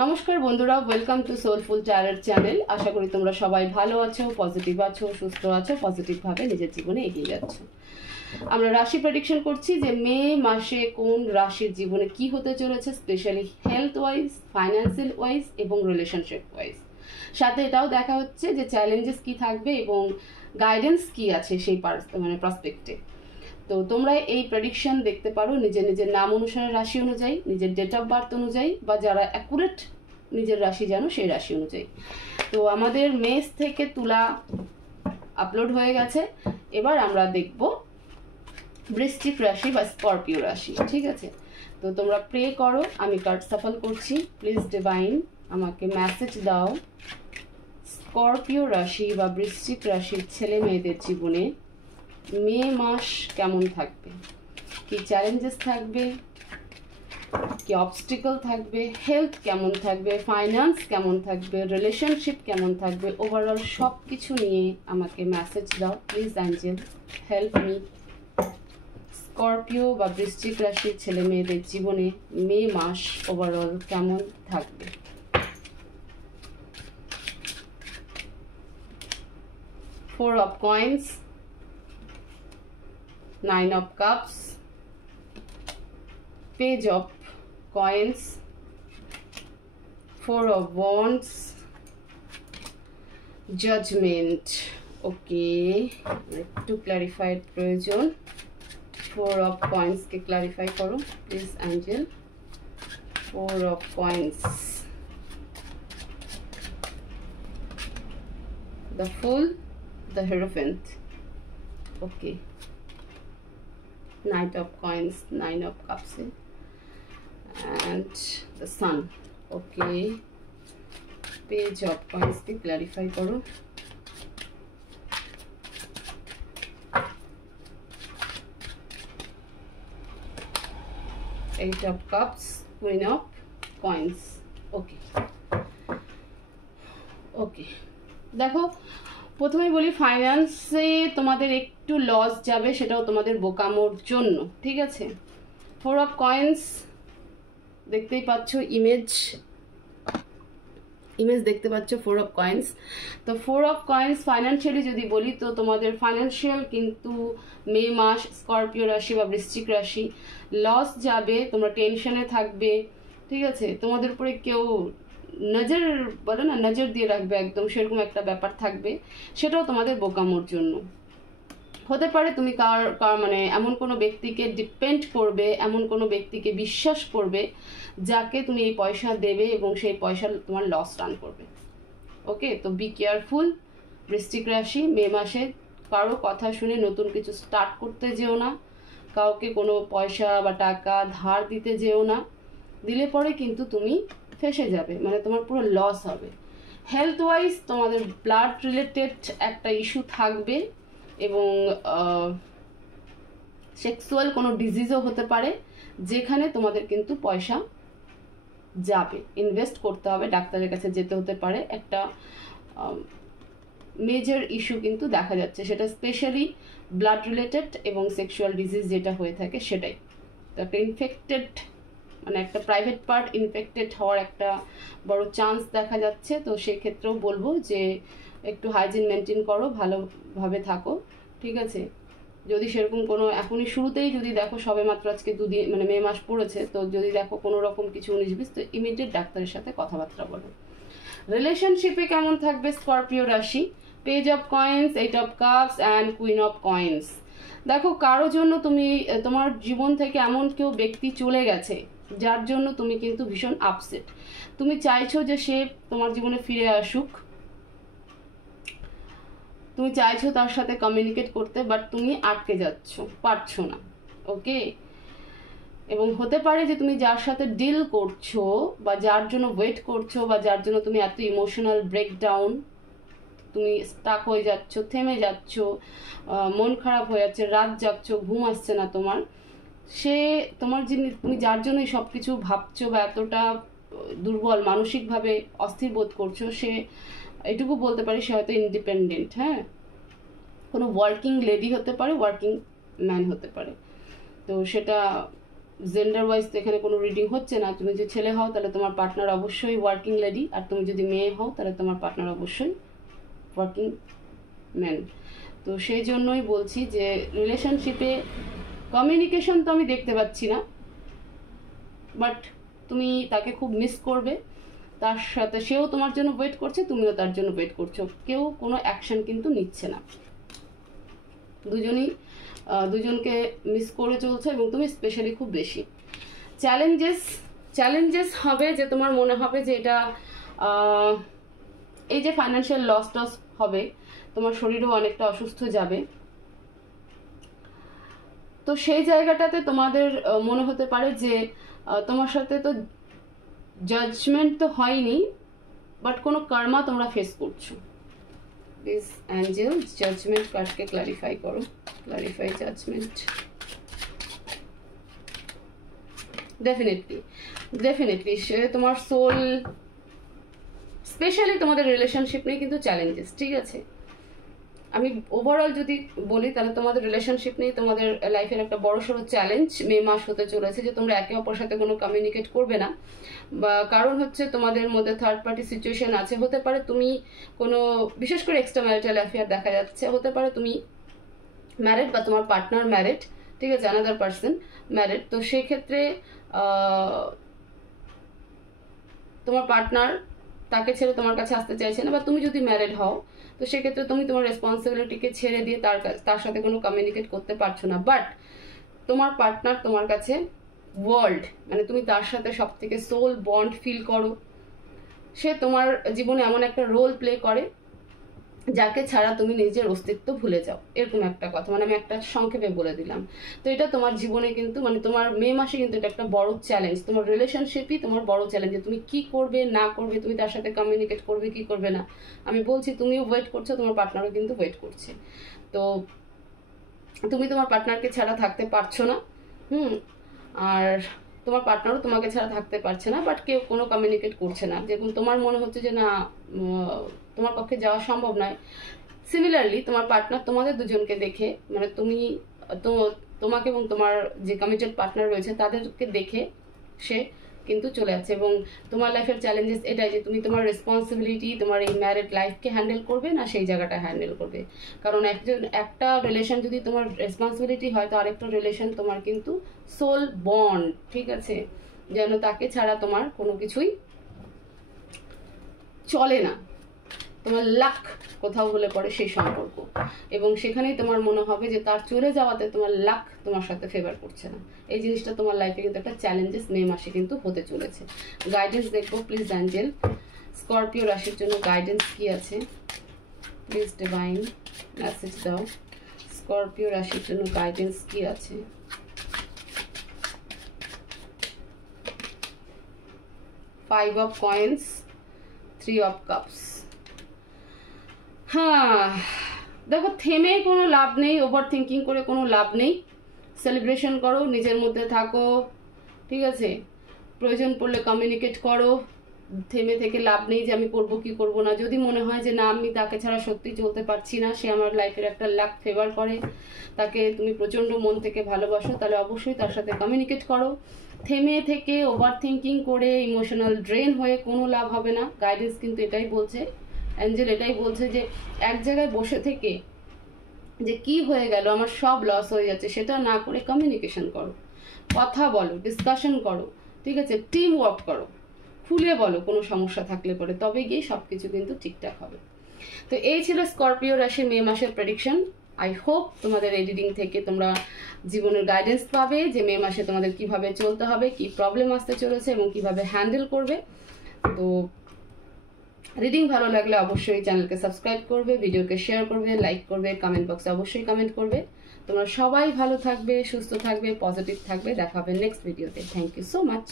নমস্কার বন্ধুরা, welcome to soulful tarot channel. আশা করি তোমরা সবাই ভালো আছো, পজিটিভ আছো, সুস্থ আছো, পজিটিভভাবে নিজের জীবনে এগিয়ে যাচ্ছ। আমরা রাশি প্রেডিকশন করছি যে মে মাসে কোন রাশির জীবনে কি হতে চলেছে, specially health wise, financial wise এবং রিলেশনশিপ ওয়াইজ। সাথে এটাও দেখা হচ্ছে যে চ্যালেঞ্জেস কি থাকবে এবং গাইডেন্স কি আছে সেই প্রসপেক্টে। তো তোমরা এই প্রেডিকশন দেখতে পারো নিজের নিজের নাম অনুসারে, রাশি অনুযায়ী, নিজের ডেট অফ বার্থ অনুযায়ী, বা যারা অ্যাকুরেট নিজের রাশি জানো সেই রাশি অনুযায়ী। তো আমাদের মেষ থেকে তুলা আপলোড হয়ে গেছে। এবার আমরা দেখব বৃশ্চিক রাশি বা স্করপিও রাশি। ঠিক আছে, তো তোমরা প্রে করো, আমি কার্ড সাফল করছি। প্লিজ ডিভাইন আমাকে মেসেজ দাও, স্করপিও রাশি বা বৃশ্চিক রাশির ছেলে মেয়েদের জীবনে মে মাস কেমন থাকবে, কি চ্যালেঞ্জেস থাকবে, কি অবস্টিকল থাকবে, হেলথ কেমন থাকবে, ফাইন্যান্স কেমন থাকবে, রিলেশনশিপ কেমন থাকবে, ওভারঅল সব কিছু নিয়ে আমাকে মেসেজ দাও please. Angel help me. Scorpio বা বৃশ্চিক রাশির ছেলে মেয়েদের জীবনে মে মাস ওভারঅল কেমন থাকবে। Four of coins, Nine of Cups, Page of Coins, Four of Wands, Judgment. Okay, to clarify প্রয়োজন। Four of Coins K clarify করো please Angel. Four of Coins, the Fool, the Hierophant. Okay, Knight of Coins, Nine of Cups, and the Sun. Okay, Page of Coins K clarify করো। Eight of Cups, Queen of Coins. Okay, okay, দেখো প্রথমে বলি ফাইন্যান্সে তোমাদের একটু loss যাবে, সেটাও তোমাদের বোকামোর জন্য। ঠিক আছে, ফোর অফ কয়েন্স দেখতেই পাচ্ছ, ইমেজ দেখতে পাচ্ছ ফোর অফ কয়েন্স। তো ফোর অফ কয়েন্স ফাইন্যান্সিয়ালি যদি বলি তো তোমাদের ফাইন্যান্সিয়াল কিন্তু মে মাস স্করপিও রাশি বা বৃশ্চিক রাশি লস যাবে, তোমরা টেনশনে থাকবে। ঠিক আছে, তোমাদের উপরে কেউ নজর বলে না, নজর দিয়ে রাখবে একদম, সেরকম একটা ব্যাপার থাকবে, সেটাও তোমাদের বোকামোর জন্য হতে পারে। তুমি মানে এমন কোনো ব্যক্তিকে ডিপেন্ড করবে, এমন কোনো ব্যক্তিকে বিশ্বাস করবে যাকে তুমি এই পয়সা দেবে এবং সেই পয়সা তোমার লস রান করবে। ওকে, তো বি কেয়ারফুল বৃশ্চিক রাশি। মে মাসে কারো কথা শুনে নতুন কিছু স্টার্ট করতে যেও না, কাউকে কোনো পয়সা বা টাকা ধার দিতে যেও না, দিলে পরে কিন্তু তুমি ফেসে যাবে, মানে তোমার পুরো লস হবে। হেলথ ওয়াইজ তোমাদের ব্লাড রিলেটেড একটা ইস্যু থাকবে এবং সেক্সুয়াল কোনো ডিজিজও হতে পারে, যেখানে তোমাদের কিন্তু পয়সা যাবে, ইনভেস্ট করতে হবে, ডাক্তারের কাছে যেতে হতে পারে। একটা মেজর ইস্যু কিন্তু দেখা যাচ্ছে, সেটা স্পেশালি ব্লাড রিলেটেড এবং সেক্সুয়াল ডিজিজ যেটা হয়ে থাকে সেটাই। তো একটা ইনফেক্টেড, মানে একটা প্রাইভেট পার্ট ইনফেক্টেড হওয়ার একটা বড় চান্স দেখা যাচ্ছে। তো সেক্ষেত্রেও বলবো যে একটু হাইজিন মেনটেন করো, ভালোভাবে থাকো। ঠিক আছে, যদি সেরকম কোনো এখনই শুরুতেই যদি দেখো, সবে মাত্র আজকে দুদিন মানে মে মাস পড়েছে, তো যদি দেখো কোনো রকম কিছু 19-20, তো ইমিডিয়েট ডাক্তারের সাথে কথাবার্তা বলো। রিলেশনশিপে কেমন থাকবে স্করপিও রাশি? Page of coins, eight of cups and queen of coins. দেখো কারোর জন্য তুমি, তোমার জীবন থেকে এমন কেউ ব্যক্তি চলে গেছে যার জন্য তুমি কিন্তু ভীষণ আপসেট। তুমি চাইছো যে সে তোমার জীবনে ফিরে আসুক, তুমি চাইছো তার সাথে কমিউনিকেট করতে, বাট তুমি আটকে যাচ্ছ, পারছো না। ওকে, এবং হতে পারে যে তুমি যার সাথে ডিল করছো বা যার জন্য ওয়েট করছো বা যার জন্য তুমি এত ইমোশনাল ব্রেকডাউন, তুমি স্টাক হয়ে যাচ্ছ, থেমে যাচ্ছ, মন খারাপ হয়ে যাচ্ছে, রাত জাগছ, ঘুম আসছে না তোমার, সে তোমার তুমি যার জন্য সব কিছু ভাবছো বা এতটা দুর্বল মানসিকভাবে অস্থির বোধ করছো, সে এটুকু বলতে পারি সে হয়তো ইন্ডিপেন্ডেন্ট। হ্যাঁ, কোনো ওয়ার্কিং লেডি হতে পারে, ওয়ার্কিং ম্যান হতে পারে। তো সেটা জেন্ডার ওয়াইজ তো এখানে কোনো রিডিং হচ্ছে না। তুমি যদি ছেলে হও তাহলে তোমার পার্টনার অবশ্যই ওয়ার্কিং লেডি, আর তুমি যদি মেয়ে হও তাহলে তোমার পার্টনার অবশ্যই ওয়ার্কিং ম্যান। তো সেই জন্যই বলছি যে রিলেশনশিপে কমিউনিকেশন তো আমি দেখতে পাচ্ছি না, বাট তুমি তাকে খুব মিস করবে, তার সাথে সেও তোমার জন্য ওয়েট করছে, তুমিও তার জন্য ওয়েট করছো, কেউ কোনো অ্যাকশন কিন্তু নিচ্ছে না, দুজনকে মিস করে চলছো এবং তুমি স্পেশালি খুব বেশি। চ্যালেঞ্জেস হবে যে তোমার মনে হবে যে এটা এই যে ফাইন্যান্সিয়াল লস হবে, তোমার শরীরও অনেকটা অসুস্থ যাবে। তো সেই জায়গাটাতে তোমাদের মনে হতে পারে যে তোমার সাথে তো জাজমেন্ট তো হয়নি, বাট কোনো কর্মা তোমরা ফেস করছো। প্লিজ অ্যাঞ্জেল জাজমেন্ট কার্ডকে ক্লারিফাই করো, ক্লারিফাই জাজমেন্ট। ডেফিনেটলি সে তোমার সোল, স্পেশালি তোমাদের রিলেশনশিপ নিয়ে কিন্তু চ্যালেঞ্জেস, ঠিক আছে। আমি ওভারঅল যদি বলি তাহলে তোমাদের রিলেশনশিপ নিয়ে তোমাদের লাইফের একটা বড়সড় চ্যালেঞ্জ মে মাস হতে চলেছে, যে তোমরা একে অপরের সাথে কোনো কমিউনিকেট করবে না, বা কারণ হচ্ছে তোমাদের মধ্যে থার্ড পার্টি সিচুয়েশন আছে। হতে পারে তুমি কোনো, বিশেষ করে এক্সট্রা ম্যারিটাল অ্যাফেয়ার দেখা যাচ্ছে, হতে পারে তুমি ম্যারিড বা তোমার পার্টনার ম্যারিড, ঠিক আছে, অ্যানাদার পার্সন ম্যারিড। তো সেক্ষেত্রে তোমার পার্টনার তাকে ছেড়ে তোমার কাছে আসতে চাইছে না, বা তুমি যদি ম্যারিড হও তো সেক্ষেত্রে তুমি তোমার রেসপন্সিবিলিটিকে ছেড়ে দিয়ে তার সাথে কোনো কমিউনিকেট করতে পারছো না। বাট তোমার পার্টনার তোমার কাছে ওয়ার্ল্ড, মানে তুমি তার সাথে সব থেকে সোল বন্ড ফিল করো, সে তোমার জীবনে এমন একটা রোল প্লে করে যাকে ছাড়া তুমি নিজের অস্তিত্ব ভুলে যাও, এরকম একটা কথা, মানে আমি একটা সংক্ষেপে বলে দিলাম। তো এটা তোমার জীবনে কিন্তু, মানে তোমার মে মাসে কিন্তু এটা একটা বড় চ্যালেঞ্জ, তোমার রিলেশনশিপই তোমার বড় চ্যালেঞ্জ, তুমি কি করবে না করবে, তুমি তার সাথে কমিউনিকেট করবে কি করবে না। আমি বলছি তুমিও ওয়েট করছো, তোমার পার্টনারও কিন্তু ওয়েট করছে। তো তুমি তোমার পার্টনারকে ছাড়া থাকতে পারছো না, আর তোমার পার্টনারও তোমাকে ছাড়া থাকতে পারছে না, বাট কেউ কোনো কমিউনিকেট করছে না, যেরকম তোমার মনে হচ্ছে যে না তোমার পক্ষে যাওয়া সম্ভব নয়। সিমিলারলি তোমার পার্টনার তোমাদের দুজনকে দেখে, মানে তোমাকে এবং তোমার যে কমিটেড পার্টনার রয়েছে তাদেরকে দেখে সে কিন্তু চলে যাচ্ছে। এবং তোমার লাইফের চ্যালেঞ্জেস এটাই যে তুমি তোমার রেসপন্সিবিলিটি, তোমার এই ম্যারিড লাইফকে হ্যান্ডেল করবে না সেই জায়গাটা হ্যান্ডেল করবে। কারণ একটা রিলেশন যদি তোমার রেসপন্সিবিলিটি হয়, তো আরেকটা রিলেশন তোমার কিন্তু সোল বন্ড, ঠিক আছে, যেন তাকে ছাড়া তোমার কোনো কিছুই চলে না, তোমার লাক কোথাও হলে পরে সেই সম্পর্ক, এবং সেখানেই তোমার মনে হবে যে তার চলে যাওয়াতে তোমার লাক তোমার সাথে ফেভার করছে না। এই জিনিসটা তোমার লাইফে কিন্তু একটা চ্যালেঞ্জেস মে মাসে কিন্তু হতে চলেছে। গাইডেন্স দেখবো প্লিজ অ্যাঞ্জেল, স্করপিও রাশির জন্য গাইডেন্স কি আছে প্লিজ ডিভাইন মেসেজ দাও। স্করপিও রাশির জন্য গাইডেন্স কি আছে? Five of coins, three of cups. হ্যাঁ দেখো, থেমে কোনো লাভ নেই, ওভার থিঙ্কিং করে কোনো লাভ নেই, সেলিব্রেশন করো, নিজের মধ্যে থাকো, ঠিক আছে, প্রয়োজন পড়লে কমিউনিকেট করো, থেমে থেকে লাভ নেই যে আমি করবো কি করবো না। যদি মনে হয় যে না আমি তাকে ছাড়া সত্যি চলতে পারছি না, সে আমার লাইফের একটা লাক ফেভার করে, তাকে তুমি প্রচণ্ড মন থেকে ভালোবাসো, তাহলে অবশ্যই তার সাথে কমিউনিকেট করো। থেমে থেকে ওভার থিঙ্কিং করে ইমোশনাল ড্রেন হয়ে কোনো লাভ হবে না। গাইডেন্স কিন্তু এটাই বলছে, অ্যাঞ্জেল এটাই বলছে যে এক জায়গায় বসে থেকে যে কি হয়ে গেল, আমার সব লস হয়ে যাচ্ছে, সেটা না করে কমিউনিকেশন করো, কথা বলো, ডিসকাশন করো, ঠিক আছে, টিম ওয়ার্ক করো, খুলে বলো কোনো সমস্যা থাকলে পরে, তবে গিয়ে সব কিছু কিন্তু ঠিকঠাক হবে। তো এই ছিল স্করপিও রাশির মে মাসের প্রেডিকশন। আই হোপ তোমাদের এই রিডিং থেকে তোমরা জীবনের গাইডেন্স পাবে যে মে মাসে তোমাদের কিভাবে চলতে হবে, কি প্রবলেম আসতে চলেছে এবং কিভাবে হ্যান্ডেল করবে। তো রিডিং ভালো লাগলে অবশ্যই চ্যানেলকে সাবস্ক্রাইব করবে, ভিডিওকে শেয়ার করবে, লাইক করবে, কমেন্ট বক্সে অবশ্যই কমেন্ট করবে। তোমরা সবাই ভালো থাকবে, সুস্থ থাকবে, পজিটিভ থাকবে। দেখা হবে নেক্সট ভিডিওতে। Thank you so much.